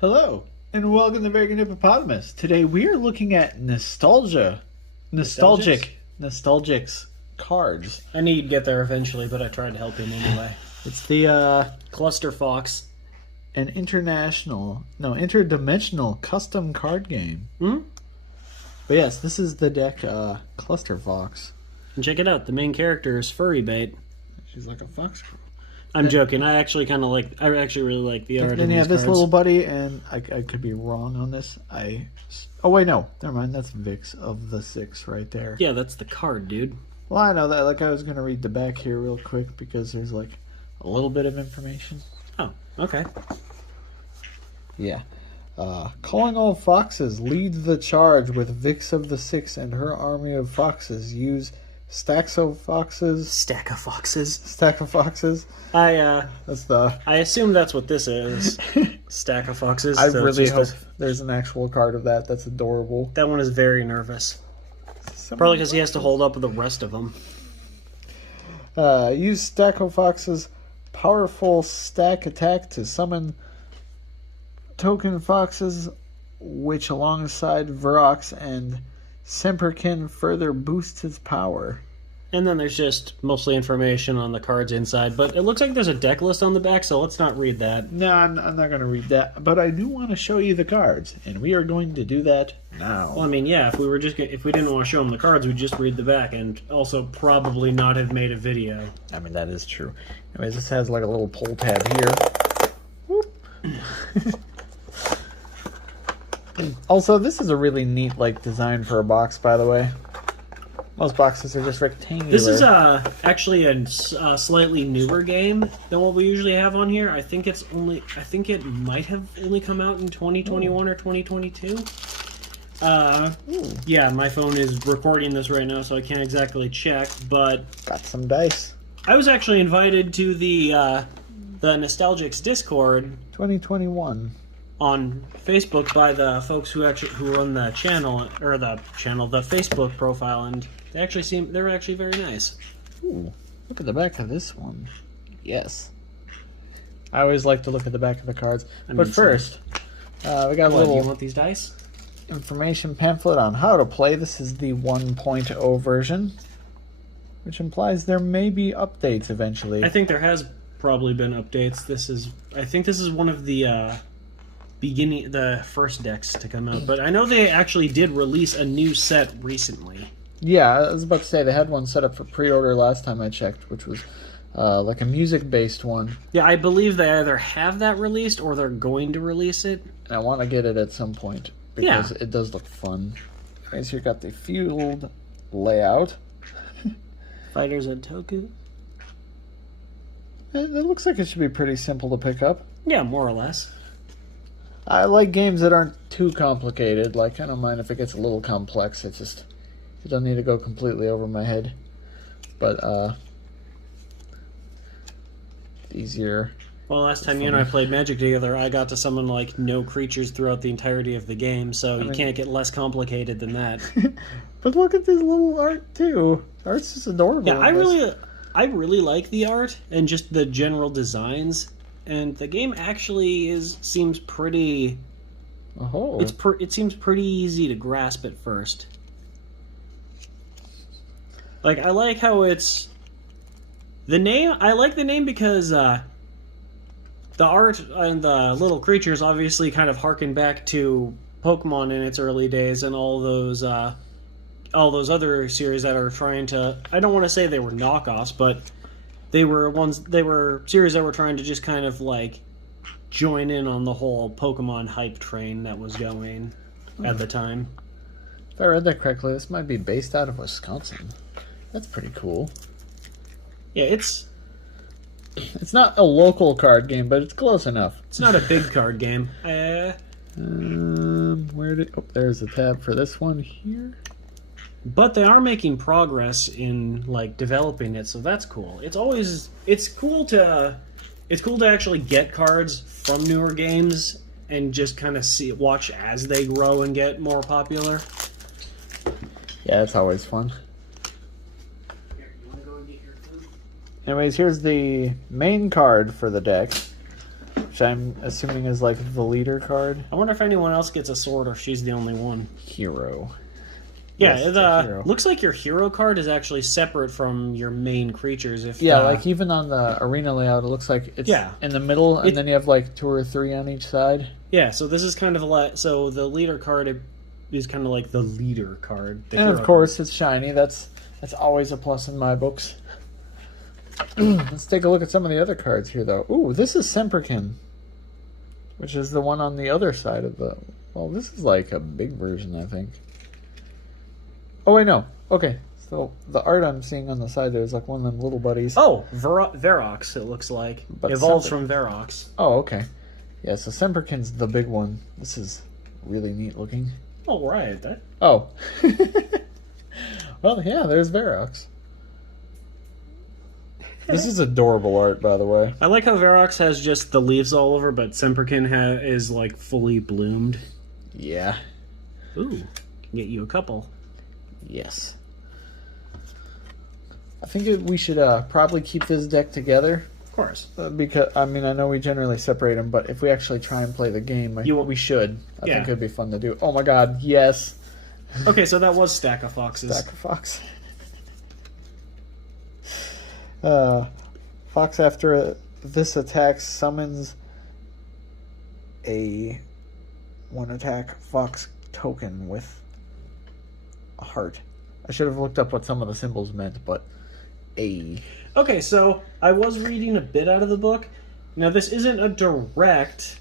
Hello, and welcome to American Hippopotamus. Today we are looking at Nostalgix cards. I knew you'd get there eventually, but I tried to help him anyway. It's the Cluster Fox. an interdimensional custom card game. Hmm? But yes, this is the deck Cluster Fox. And check it out, the main character is Furry Bait. She's like a fox. I'm joking. I actually really like the art. Then in you these have this cards. little buddy, and I could be wrong on this. Oh wait, no, never mind. That's Vix of the Six right there. Yeah, that's the card, dude. Well, I know that. Like, I was gonna read the back here real quick because there's like a little bit of information. Oh, okay. Yeah. Calling all foxes, lead the charge with Vix of the Six and her army of foxes. Use stacks of foxes. Stack of foxes. Stack of foxes. That's the. I assume that's what this is. Stack of foxes. I so it's really just hope there's an actual card of that. That's adorable. that one is very nervous. Probably because he has to hold up with the rest of them. Use stack of foxes, powerful stack attack to summon token foxes, which alongside Verox and Semperkin further boosts its power. And then there's just mostly information on the cards inside, but it looks like there's a deck list on the back, so let's not read that. No, I'm not going to read that, but I do want to show you the cards, and we are going to do that now. Well, I mean, yeah, if we didn't want to show them the cards, we'd just read the back, and also probably not have made a video. I mean, that is true. Anyways, this has like a little pull tab here. Whoop. Also, this is a really neat design for a box, by the way. Most boxes are just rectangular. This is actually a slightly newer game than what we usually have on here. I think it might have only come out in 2021 or 2022. Yeah, my phone is recording this right now, so I can't exactly check, but Got some dice. I was actually invited to the Nostalgix Discord 2021. on Facebook by the folks who run the channel, the Facebook profile, and they're actually very nice. Ooh, look at the back of this one. Yes. I always like to look at the back of the cards. But first, we got a Do little you want these dice? information pamphlet on how to play. This is the 1.0 version, which implies there may be updates eventually. I think there has probably been updates. I think this is one of the the first decks to come out, but I know they actually did release a new set recently. Yeah, I was about to say they had one set up for pre-order last time I checked, which was like a music-based one. Yeah, I believe they either have that released or they're going to release it. And I want to get it at some point because it does look fun. Anyways, here got the field layout. Fighters and Toku. It looks like it should be pretty simple to pick up. Yeah, more or less. I like games that aren't too complicated. Like, I don't mind if it gets a little complex. It doesn't need to go completely over my head. But, easier. Well, last time you and I played Magic together, I got to summon, no creatures throughout the entirety of the game, so you can't get less complicated than that. But look at this little art, too. Art's just adorable. Yeah, I really like the art and just the general designs, and the game actually seems pretty... Oh. It seems pretty easy to grasp at first. I like how it's... I like the name because the art and the little creatures obviously kind of harken back to Pokemon in its early days and all those other series that are trying to... I don't want to say they were knockoffs, but they were series that were trying to just kind of join in on the whole Pokemon hype train that was going at the time. If I read that correctly, this might be based out of Wisconsin. That's pretty cool. Yeah, it's not a local card game, but it's close enough. It's not a big card game. There's a tab for this one here. But they are making progress in developing it, so that's cool. It's cool to actually get cards from newer games and just kind of watch as they grow and get more popular. Yeah, it's always fun. Anyways, here's the main card for the deck, which I'm assuming is like the leader card. I wonder if anyone else gets a sword or if she's the only one. Hero. Yeah, Yes, it's a hero. looks like your hero card is actually separate from your main creatures. If like even on the arena layout, it looks like it's in the middle, and then you have like 2 or 3 on each side. Yeah, so this is kind of like so the leader card is kind of like the leader card. And of course, it's shiny. That's always a plus in my books. Let's take a look at some of the other cards here, though. Ooh, this is Semperkin, which is the one on the other side of the... Well, this is like a big version, I think. Oh, wait, no. Okay, so the art I'm seeing on the side there is like one of them little buddies. Oh, Verox, it looks like. But Evolves from Verox. Oh, okay. Yeah, so Semperkin's the big one. This is really neat looking. Oh, right. Oh. Well, yeah, there's Verox. This is adorable art, by the way. I like how Verox has just the leaves all over, but Semperkin is like fully bloomed. Yeah. Ooh, can get you a couple. Yes. I think we should probably keep this deck together. Of course. Because, I mean, I know we generally separate them, but if we actually try and play the game, we should. I think it would be fun to do. Oh my god, yes. Okay, so that was Stack of Foxes. Stack of Fox. Fox, after this attack, summons a 1-attack Fox token with a heart. I should have looked up what some of the symbols meant, but Okay, so I was reading a bit out of the book. Now, this isn't a direct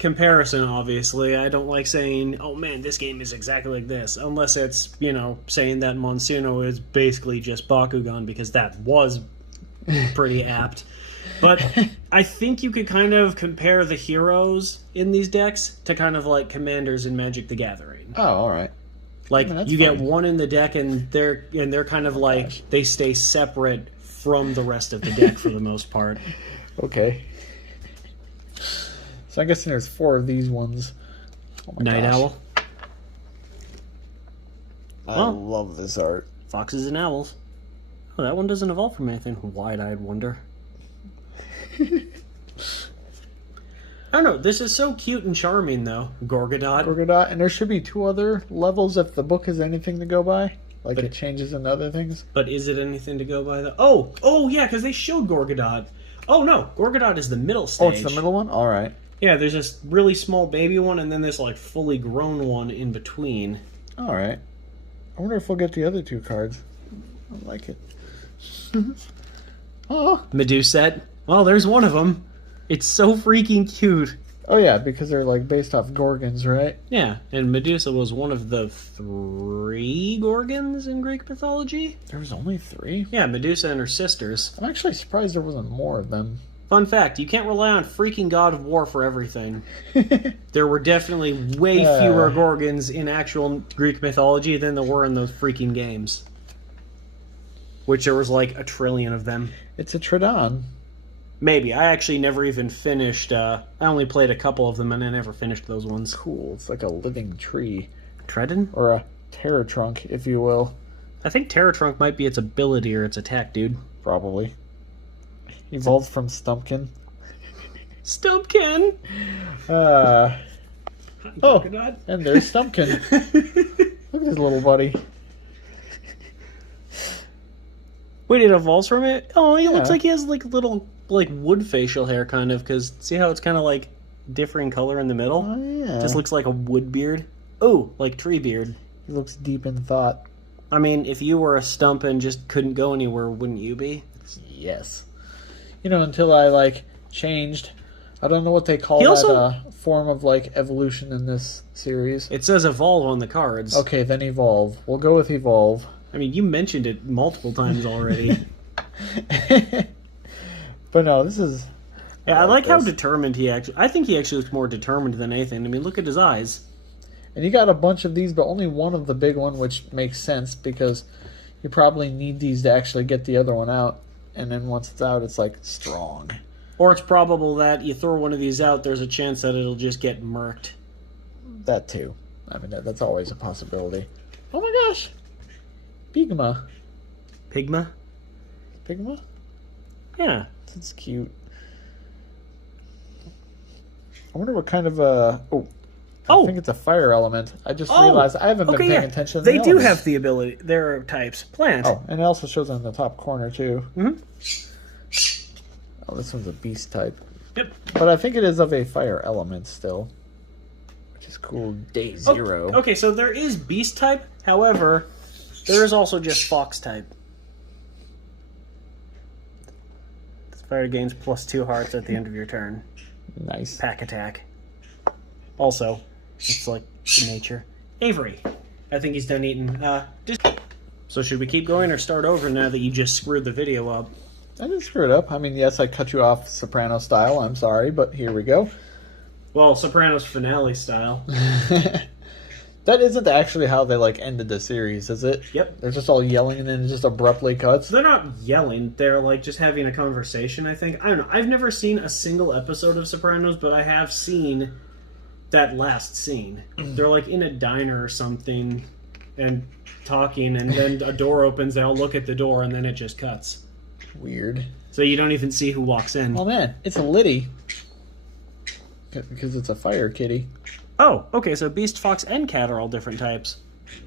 comparison, obviously. I don't like saying, oh man, this game is exactly like this, unless it's, saying that Monsuno is basically just Bakugan, because that was pretty apt. But I think you could kind of compare the heroes in these decks to kind of like Commanders in Magic the Gathering. Oh, alright. Like, you get one in the deck, and they're kind of like, they stay separate from the rest of the deck for the most part. Okay. So I'm guessing there's 4 of these ones. Oh my Night gosh. Owl. I love this art. Foxes and owls. Oh, that one doesn't evolve from anything. Wide-eyed wonder. I don't know. This is so cute and charming, though. Gorgodot. And there should be 2 other levels if the book is anything to go by. Like, it changes into other things. But is it anything to go by, though? Oh, yeah, because they showed Gorgodot. Oh, no. Gorgodot is the middle stage. Oh, it's the middle one? All right. Yeah, there's this really small baby one, and then this, like, fully grown one in between. All right. I wonder if we'll get the other 2 cards. I like it. Oh. Meduset. Well, there's one of them. It's so freaking cute. Oh, yeah, because they're, like, based off Gorgons, right? Yeah, and Medusa was one of the 3 Gorgons in Greek mythology. There was only 3? Yeah, Medusa and her sisters. I'm actually surprised there wasn't more of them. Fun fact, you can't rely on freaking God of War for everything. There were definitely way fewer Gorgons in actual Greek mythology than there were in those freaking games. Which there was like 1 trillion of them. It's a Tridon. Maybe. I actually never even finished. I only played a couple of them and I never finished those ones. Cool. It's like a living tree. Tridon? Or a Terror Trunk, if you will. I think Terror Trunk might be its ability or its attack, dude. Probably. Evolved from Stumpkin. Stumpkin! Oh, and there's Stumpkin. Look at his little buddy. Wait, it evolves from it? Oh, he looks like he has like little like wood facial hair, kind of. Because see how it's kind of like differing color in the middle? Oh yeah. Just looks like a wood beard. Oh, like tree beard. He looks deep in thought. I mean, if you were a stump and just couldn't go anywhere, wouldn't you be? Yes. You know, until I like changed. I don't know what they call that form of like evolution in this series. It says evolve on the cards. Okay, then evolve. We'll go with evolve. I mean, you mentioned it multiple times already. But no, this is... Yeah, I like how determined he actually... I think he actually looks more determined than anything. I mean, look at his eyes. And you got a bunch of these, but only one of the big one, which makes sense, because you probably need these to actually get the other one out. And then once it's out, it's like strong. Or it's probable that you throw one of these out, there's a chance that it'll just get murked. That too. I mean, that's always a possibility. Oh my gosh! Pigma. Pigma? Pigma? Yeah. It's cute. I wonder what kind of a... I think it's a fire element. I just realized I haven't been paying attention to They the do elements. have the ability. There are types. Plant. Oh, and it also shows on the top corner, too. Mm-hmm. Oh, this one's a beast type. Yep. But I think it is of a fire element still. Which is cool. Day 0. Okay, so there is beast type. However, there is also just fox type. This fighter gains +2 hearts at the end of your turn. Nice. Pack attack. Also, it's like the nature. Avery. I think he's done eating. So should we keep going or start over now that you just screwed the video up? I didn't screw it up. I mean, yes, I cut you off Soprano style. I'm sorry, but here we go. Well, Sopranos finale style. That isn't actually how they, like, ended the series, is it? Yep. They're just all yelling and then it just abruptly cuts? They're not yelling. They're, like, just having a conversation, I think. I don't know. I've never seen a single episode of Sopranos, but I have seen that last scene. They're, like, in a diner or something and talking, and then a door opens, they all look at the door, and then it just cuts. Weird. So you don't even see who walks in. Oh, man. It's a Liddy. Because it's a fire kitty. Oh, okay, so Beast, Fox, and Cat are all different types.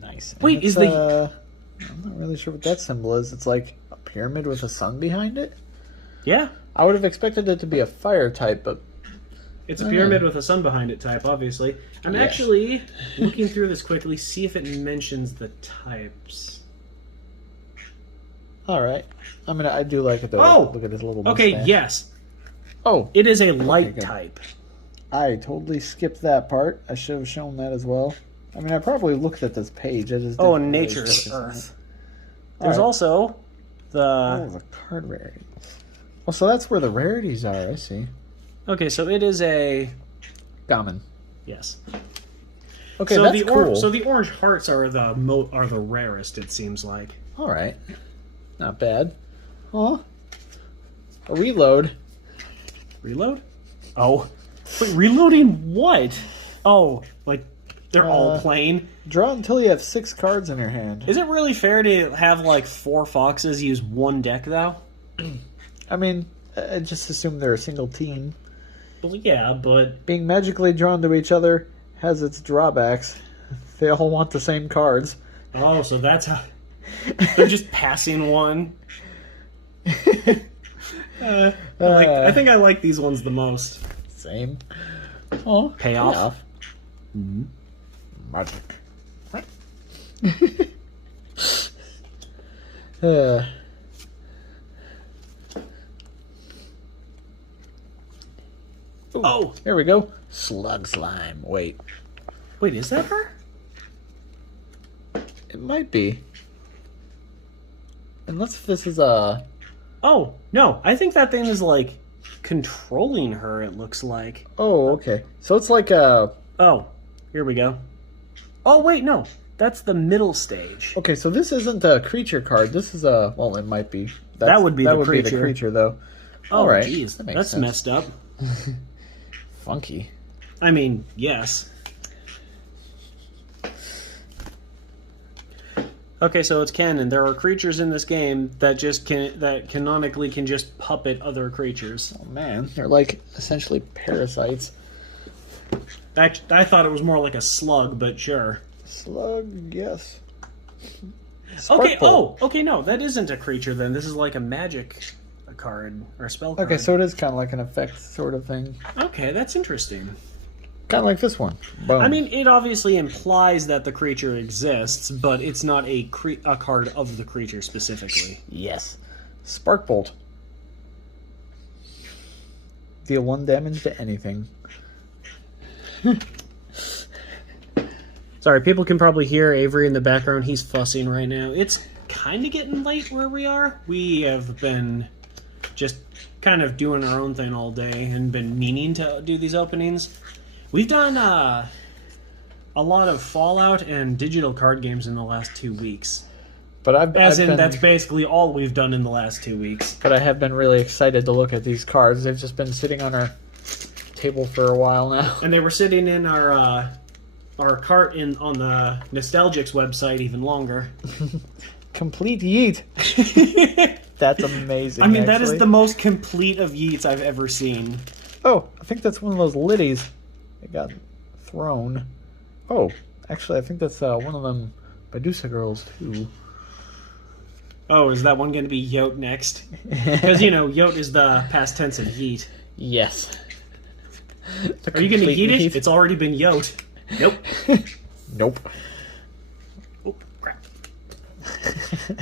Nice. And Wait, is the... I'm not really sure what that symbol is. It's like a pyramid with a sun behind it? Yeah. I would have expected it to be a fire type, but... It's a pyramid with a sun behind it type, obviously. I'm actually looking through this quickly, see if it mentions the types. Alright. I mean, I do like it, though. Oh! Look at this little Okay, mustache. yes. Oh! It is a light good. type. I totally skipped that part. I should have shown that as well. I mean, I probably looked at this page. I just Oh, didn't and really nature focus is on Earth. it. There's Alright. also the... Oh, the card rarities. Oh, so that's where the rarities are. I see. Okay, so it is a... Gammon. Yes. Okay, so that's cool. So the orange hearts are the rarest, it seems like. All right. Not bad. Huh? A reload. Reload? Oh. Wait, reloading what? Oh, like they're all plain? Draw until you have 6 cards in your hand. Is it really fair to have like 4 foxes use 1 deck, though? I mean, I just assume they're a single team. Well, yeah, but... Being magically drawn to each other has its drawbacks. They all want the same cards. Oh, so that's how... They're just passing one. I think I like these ones the most. Same. Oh, Payoff. Mm-hmm. Magic. Oh! Here we go. Slug slime. Wait. Wait, is that her? It might be. Unless this is a... Oh, no. I think that thing is, like, controlling her, it looks like. Oh, okay. So it's like a... Oh, here we go. Oh, wait, no. That's the middle stage. Okay, so this isn't a creature card. This is a... Well, it might be. That would be the Be the creature. creature, though. Oh, All right. jeez. That makes That's sense. messed up. Funky. I mean, yes. Okay, so it's canon. There are creatures in this game that that canonically can just puppet other creatures. Oh, man. They're like essentially parasites. I thought it was more like a slug, but sure. Slug, yes. Okay, Sparkle. okay, no, that isn't a creature then. This is like a magic card or a spell card. Okay, so it is kind of like an effect sort of thing. Okay, that's interesting. Kind of like this one. Boom. I mean, it obviously implies that the creature exists, but it's not a card of the creature specifically. Yes. Spark Bolt. Deal 1 damage to anything. Sorry, people can probably hear Avery in the background. He's fussing right now. It's kind of getting late where we are. We have been just kind of doing our own thing all day and been meaning to do these openings. We've done a lot of Fallout and digital card games in the last 2 weeks. But That's basically all we've done in the last 2 weeks. But I have been really excited to look at these cards. They've just been sitting on our table for a while now. And they were sitting in our cart on the Nostalgix website even longer. Complete yeet. That's amazing. I mean, that is actually. the most complete of yeets I've ever seen. Oh, I think that's one of those liddies that got thrown. Oh, actually, I think that's one of them Medusa girls, too. Oh, is that one going to be Yote next? Because, Yote is the past tense of yeet. Yes. Are you going to yeet it? It's already been Yote. Nope. Nope. Oh, crap.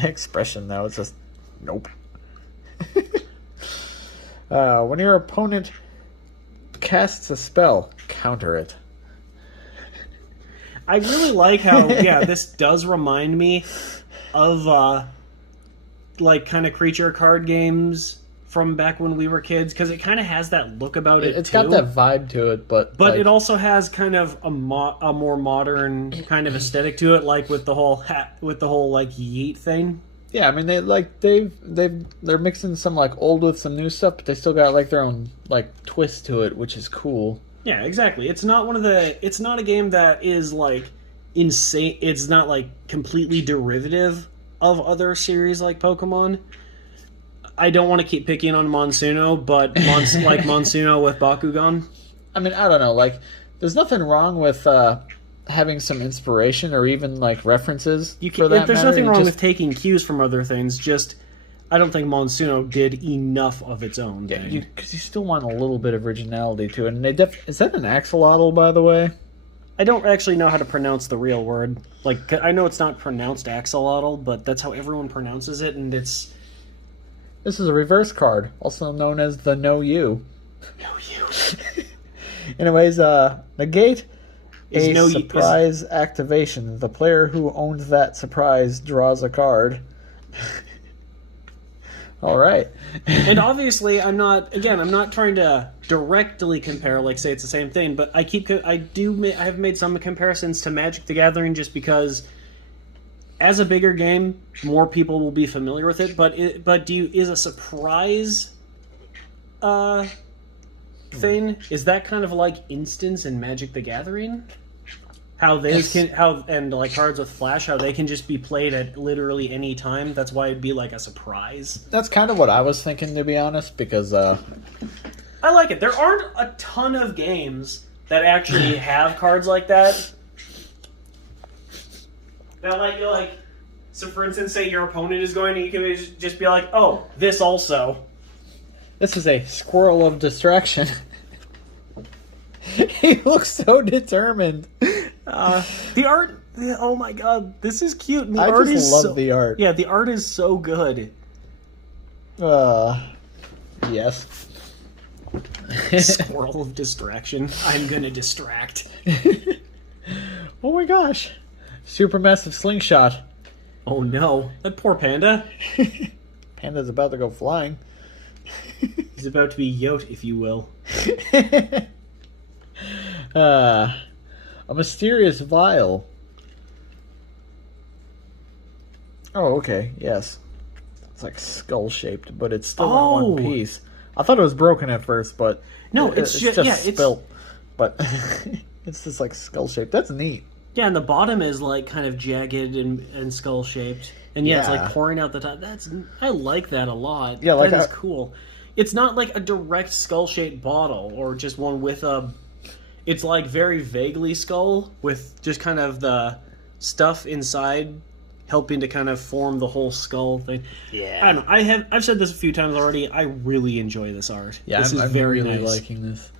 Expression now, it's just nope. When your opponent casts a spell, counter it. I really like how, this does remind me of, kind of creature card games from back when we were kids, because it kind of has that look about it, It's too. got that vibe to it, but it also has kind of a more modern kind of aesthetic to it, like with the whole yeet thing. Yeah, I mean they're mixing some like old with some new stuff, but they still got like their own like twist to it, which is cool. Yeah, exactly. It's not a game that is like insane. It's not like completely derivative of other series like Pokemon. I don't want to keep picking on Monsuno, but like Monsuno with Bakugan. I mean, I don't know. Like, there's nothing wrong with having some inspiration or even like references. There's nothing wrong with taking cues from other things. Just, I don't think Monsuno did enough of its own thing. Because you still want a little bit of originality to it. And is that an axolotl, by the way? I don't actually know how to pronounce the real word. Like, I know it's not pronounced axolotl, but that's how everyone pronounces it, and it's... This is a reverse card, also known as the No You. No You. Anyways, negate a surprise activation. The player who owns that surprise draws a card. All right. And obviously, I'm not trying to directly compare, like say it's the same thing, but I have made some comparisons to Magic the Gathering just because as a bigger game, more people will be familiar with it, but is a surprise thing, is that kind of like instance in Magic the Gathering? And like cards with flash, how they can just be played at literally any time. That's why it'd be like a surprise. That's kind of what I was thinking, to be honest, because I like it. There aren't a ton of games that actually have cards like that. That so for instance, say your opponent is going, and you can just be like, oh, this also. This is a squirrel of distraction. He looks so determined. The art, oh my god, this is cute. And I just love the art. Yeah, the art is so good. Yes. Squirrel of distraction. I'm gonna distract. Oh my gosh. Supermassive slingshot. Oh no, that poor panda. Panda's about to go flying. He's about to be Yote, if you will. A mysterious vial. Oh, okay, yes. It's like skull-shaped, but it's still in one piece. I thought it was broken at first, but... No, it's just spilt. But it's just like skull-shaped. That's neat. Yeah, and the bottom is like kind of jagged and skull-shaped. And it's like pouring out the top. I like that a lot. Yeah, that is cool. It's not like a direct skull-shaped bottle or just one with a... It's like very vaguely skull with just kind of the stuff inside helping to kind of form the whole skull thing. Yeah. I don't know. I've said this a few times already. I really enjoy this art. Yeah, this I'm very really nice. liking this.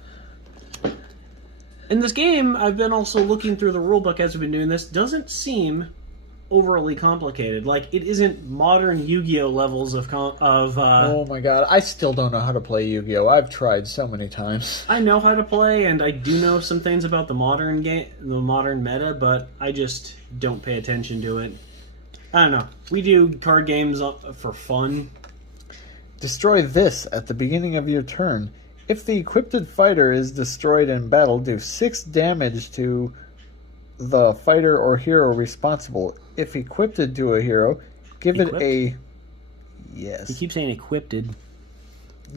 In this game, I've been also looking through the rulebook as we've been doing this. Doesn't seem overly complicated. Like, it isn't modern Yu-Gi-Oh levels of oh my god, I still don't know how to play Yu-Gi-Oh! I've tried so many times. I know how to play, and I do know some things about the modern game, the modern meta, but I just don't pay attention to it. I don't know. We do card games for fun. Destroy this at the beginning of your turn. If the equipped fighter is destroyed in battle, do 6 damage to the fighter or hero responsible. If equipped to a hero, give it a... Yes. You keep saying equipped.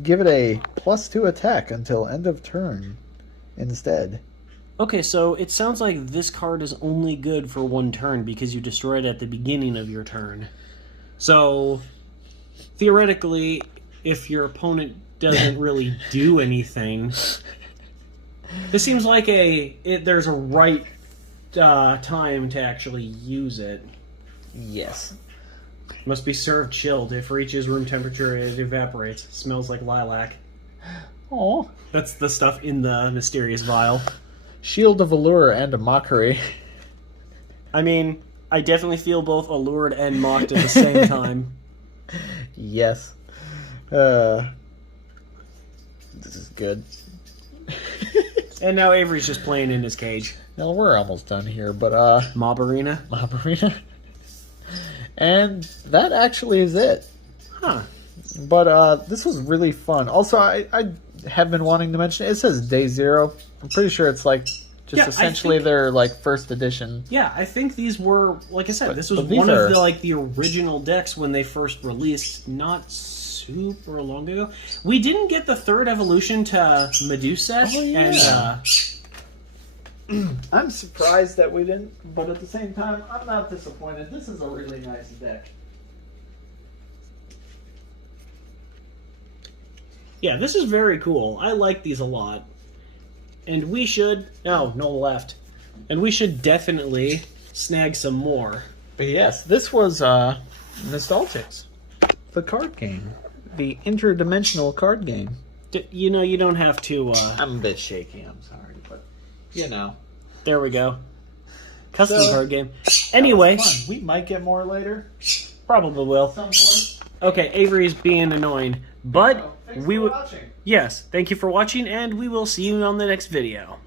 Give it a +2 attack until end of turn instead. Okay, so it sounds like this card is only good for one turn because you destroy it at the beginning of your turn. So, theoretically, if your opponent doesn't really do anything. This seems like there's a right time to actually use it. Yes. Must be served chilled. If reaches room temperature, it evaporates. Smells like lilac. Oh. That's the stuff in the mysterious vial. Shield of allure and a mockery. I mean, I definitely feel both allured and mocked at the same time. Yes. This is good. And now Avery's just playing in his cage. Now we're almost done here, but Mob Arena? Mob Arena. And that actually is it. Huh. But this was really fun. Also, I have been wanting to mention, it says Day Zero. I'm pretty sure it's like just essentially their like first edition. Yeah, I think these were, like I said, this was but these one are- of the like the original decks when they first released, not super long ago. We didn't get the third evolution to Medusa, Oh, yeah. and I'm surprised that we didn't, but at the same time, I'm not disappointed. This is a really nice deck. yeah, this is very cool. I like these a lot. And we should... No left. And we should definitely snag some more. But yes, this was Nostalgix, the card game. The interdimensional card game. You know, you don't have to... I'm a bit shaky, I'm sorry, but you know. There we go. Custom So, card game. Anyway, That was fun. We might get more later. probably will. At some point. Okay, Avery's being annoying. But Thanks we for would... watching. Yes, thank you for watching, and we will see you on the next video.